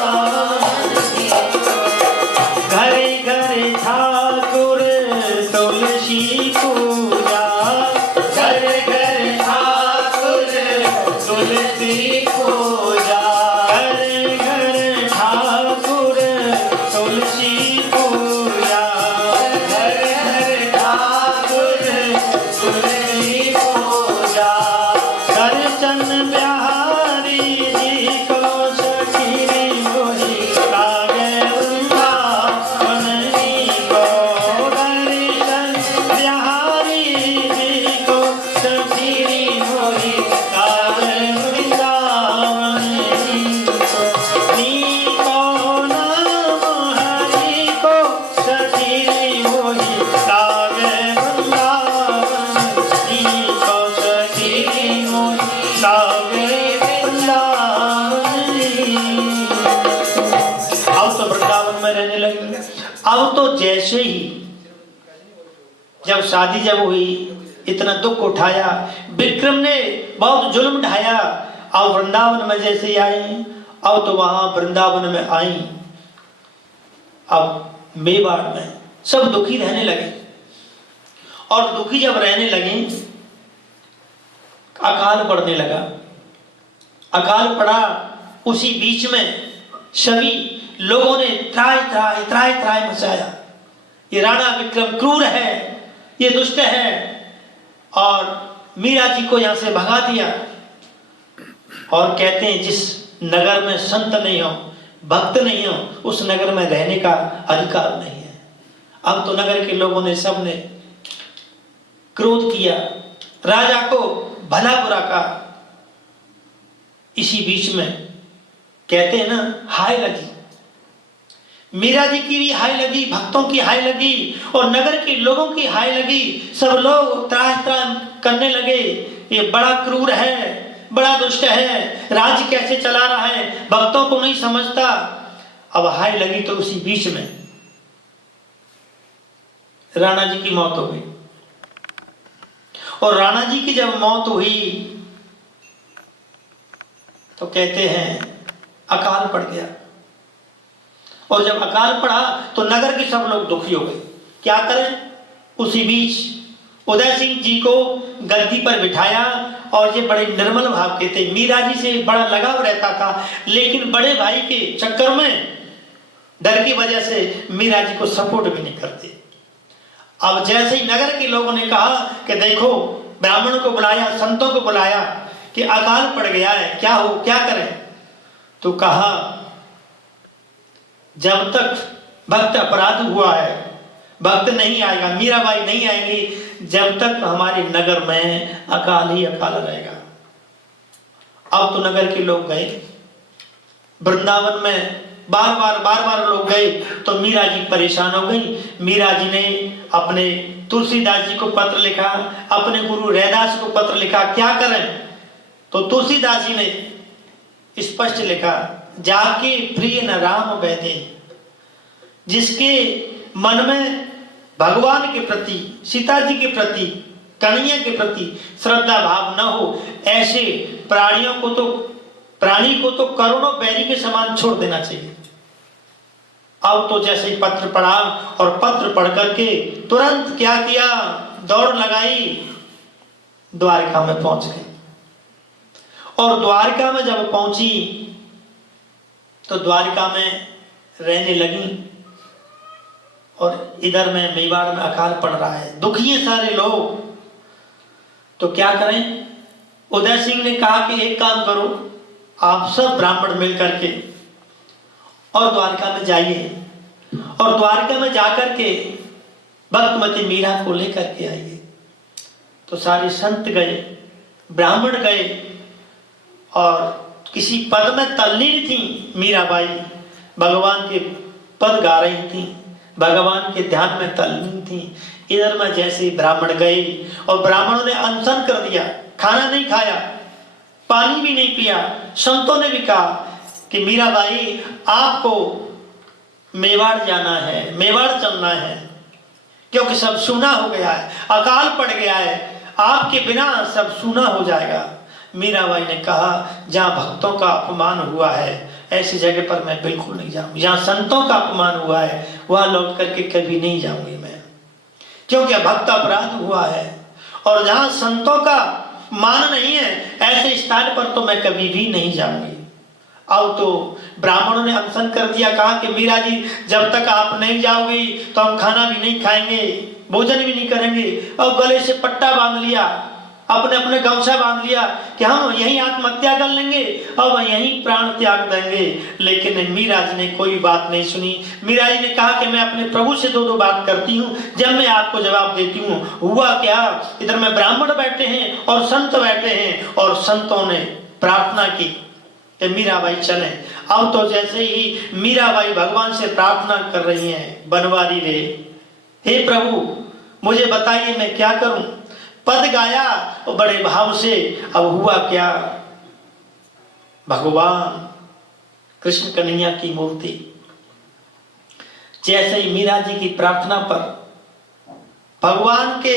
अब तो जैसे ही जब शादी जब हुई, इतना दुख उठाया, विक्रम ने बहुत जुल्म ढाया, अब वृंदावन में जैसे आई, अब तो वहां वृंदावन में आई, अब मेवाड़ में सब दुखी रहने लगे। और दुखी जब रहने लगे, अकाल पड़ने लगा। अकाल पड़ा, उसी बीच में सभी लोगों ने त्राय त्राय त्राय त्राय मचाया। ये राणा विक्रम क्रूर है, ये दुष्ट है, और मीरा जी को यहां से भगा दिया। और कहते हैं जिस नगर में संत नहीं हो, भक्त नहीं हो, उस नगर में रहने का अधिकार नहीं है। अब तो नगर के लोगों ने सबने क्रोध किया, राजा को भला बुरा कहा। इसी बीच में कहते हैं ना, हाय लगी, मीरा जी की भी हाय लगी, भक्तों की हाय लगी, और नगर के लोगों की हाय लगी। सब लोग त्राह त्राह करने लगे, ये बड़ा क्रूर है, बड़ा दुष्ट है, राज्य कैसे चला रहा है, भक्तों को नहीं समझता। अब हाय लगी तो उसी बीच में राणा जी की मौत हो गई। और राणा जी की जब मौत हुई तो कहते हैं अकाल पड़ गया। और जब अकाल पड़ा तो नगर के सब लोग दुखी हो गए। क्या करें? उसी बीच उदय सिंह जी को गद्दी पर बिठाया, और ये बड़े निर्मल भाव के थे, मीरा जी से बड़ा लगाव रहता था, लेकिन बड़े भाई के चक्कर में डर की वजह से मीरा जी को सपोर्ट भी नहीं करते। अब जैसे ही नगर के लोगों ने कहा कि देखो, ब्राह्मण को बुलाया, संतों को बुलाया कि अकाल पड़ गया है, क्या हो, क्या करें? तो कहा जब तक भक्त अपराध हुआ है, भक्त नहीं आएगा, मीराबाई नहीं आएंगी, जब तक हमारे नगर में अकाल ही अकाल रहेगा। अब तो नगर के लोग गए, वृंदावन में बार बार लोग गए, तो मीरा जी परेशान हो गई। मीरा जी ने अपने तुलसीदास जी को पत्र लिखा, अपने गुरु रैदास को पत्र लिखा, क्या करें? तो तुलसीदास जी ने स्पष्ट लिखा, जाके प्रिय न राम बैठे, जिसके मन में भगवान के प्रति, सीता जी के प्रति, कन्हैया के प्रति श्रद्धा भाव न हो, ऐसे प्राणी को तो करोड़ों बैरी के समान छोड़ देना चाहिए। अब तो जैसे ही पत्र पढ़ा, और पत्र पढ़ करके तुरंत क्या किया, दौड़ लगाई, द्वारका में पहुंच गई। और द्वारका में जब पहुंची तो द्वारका में रहने लगी, और इधर में मेवाड़ में अकाल पड़ रहा है, दुखी है सारे लोग। तो क्या करें? उदय सिंह ने कहा कि एक काम करो, आप सब ब्राह्मण मिलकर के और द्वारका में जाइए, और द्वारका में जाकर के भक्तमती मीरा को लेकर के आइए। तो सारे संत गए, ब्राह्मण गए, और किसी पद में तल्लीन थी मीराबाई, भगवान के पद गा रही थी, भगवान के ध्यान में तल्लीन थी। इधर में जैसे ही ब्राह्मण गए, और ब्राह्मणों ने अनशन कर दिया, खाना नहीं खाया, पानी भी नहीं पिया। संतों ने भी कहा कि मीराबाई, आपको मेवाड़ जाना है, मेवाड़ चलना है, क्योंकि सब सूना हो गया है, अकाल पड़ गया है, आपके बिना सब सूना हो जाएगा। मीराबाई ने कहा, जहाँ भक्तों का अपमान हुआ है ऐसी जगह पर मैं बिल्कुल नहीं जाऊंगी, जहाँ संतों का अपमान हुआ है वहां लौट करके कभी नहीं जाऊंगी मैं, क्योंकि भक्त अपराध हुआ है, और जहाँ संतों का मान नहीं है ऐसे स्थान पर तो मैं कभी भी नहीं जाऊंगी। अब तो ब्राह्मणों ने अनशन कर दिया, कहा कि मीरा जी, जब तक आप नहीं जाओगी तो हम खाना भी नहीं खाएंगे, भोजन भी नहीं करेंगे। और गले से पट्टा बांध लिया, अपने अपने गमछा बांध लिया कि हम यहीं आत्महत्या कर लेंगे और यहीं प्राण त्याग देंगे। लेकिन मीरा जी ने कोई बात नहीं सुनी। मीरा जी ने कहा कि मैं अपने प्रभु से दो बात करती हूँ, जब मैं आपको जवाब देती हूँ। हुआ क्या, इधर में ब्राह्मण बैठे हैं और संत बैठे हैं, और संतों ने प्रार्थना की कि मीराबाई चले। अब तो जैसे ही मीराबाई भगवान से प्रार्थना कर रही हैं, बनवारी रे, हे प्रभु मुझे बताइए मैं क्या करूं। पद गाया और बड़े भाव से। अब हुआ क्या, भगवान कृष्ण कन्हैया की मूर्ति जैसे ही मीरा जी की प्रार्थना पर भगवान के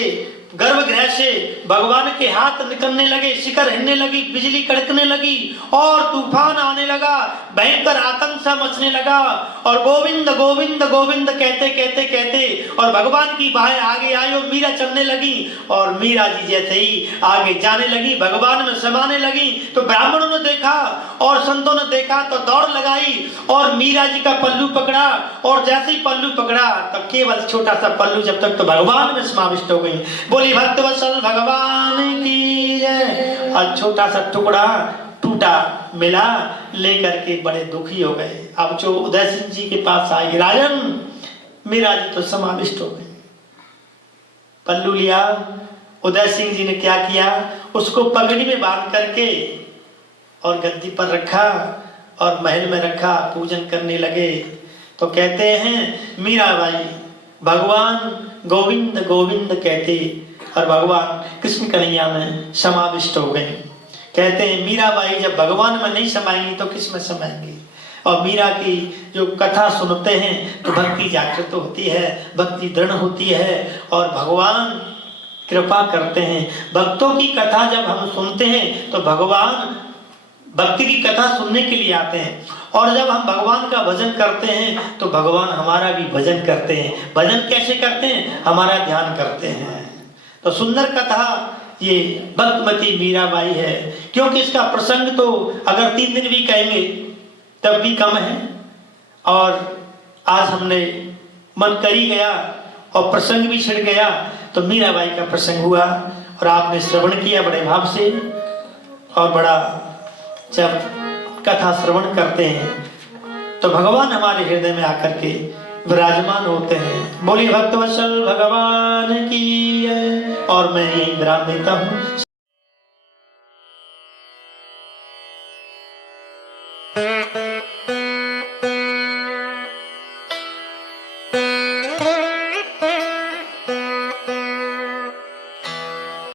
गर्भगृह से भगवान के हाथ निकलने लगे, शिखर हिलने लगी, बिजली कड़कने लगी और तूफान आने लगा, भयंकर आतंक सा मचने लगा और गोविंद गोविंद गोविंद कहते कहते कहते और भगवान की बाहें आगे आई और मीरा चलने लगी और मीरा जी जैसे ही आगे जाने लगी, भगवान में समाने लगी, तो ब्राह्मणों ने देखा और संतों ने देखा तो दौड़ लगाई और मीरा जी का पल्लू पकड़ा और जैसे ही पल्लू पकड़ा तब केवल छोटा सा पल्लू जब तक तो भगवान में समाविष्ट हो गई। बोली भक्तवत्सल भगवान की जय। और छोटा सा टुकड़ा टूटा मिला लेकर के बड़े दुखी हो गए। अब जो उदय सिंह जी के पास आई, राजन मीरा जी तो समाविष्ट हो गई। पल्लू लिया, उदय सिंह जी ने क्या किया, उसको पगड़ी में बांध करके और गद्दी पर रखा और महल में रखा, पूजन करने लगे। तो कहते हैं मीराबाई भगवान गोविंद गोविंद कहते और भगवान कृष्ण कन्हैया में समाविष्ट हो गई। कहते हैं मीराबाई जब भगवान में नहीं समाएंगी तो किस में समाएंगी। और मीरा की जो कथा सुनते हैं तो भक्ति जागृत होती है, भक्ति दृढ़ होती है और भगवान कृपा करते हैं। भक्तों की कथा जब हम सुनते हैं तो भगवान भक्ति की कथा सुनने के लिए आते हैं और जब हम भगवान का भजन करते हैं तो भगवान हमारा भी भजन करते हैं। भजन कैसे करते हैं, हमारा ध्यान करते हैं। तो सुंदर कथा ये भक्तमती मीराबाई है, क्योंकि इसका प्रसंग तो अगर 3 दिन भी कहेंगे तब भी कम है और आज हमने मन कर ही गया और प्रसंग भी छिड़ गया। तो मीराबाई का प्रसंग हुआ और आपने श्रवण किया बड़े भाव से और बड़ा जब कथा श्रवण करते हैं तो भगवान हमारे हृदय में आकर के विराजमान होते हैं। बोली भक्तवत्सल भगवान की है। और मैं यही विराम देता हूँ।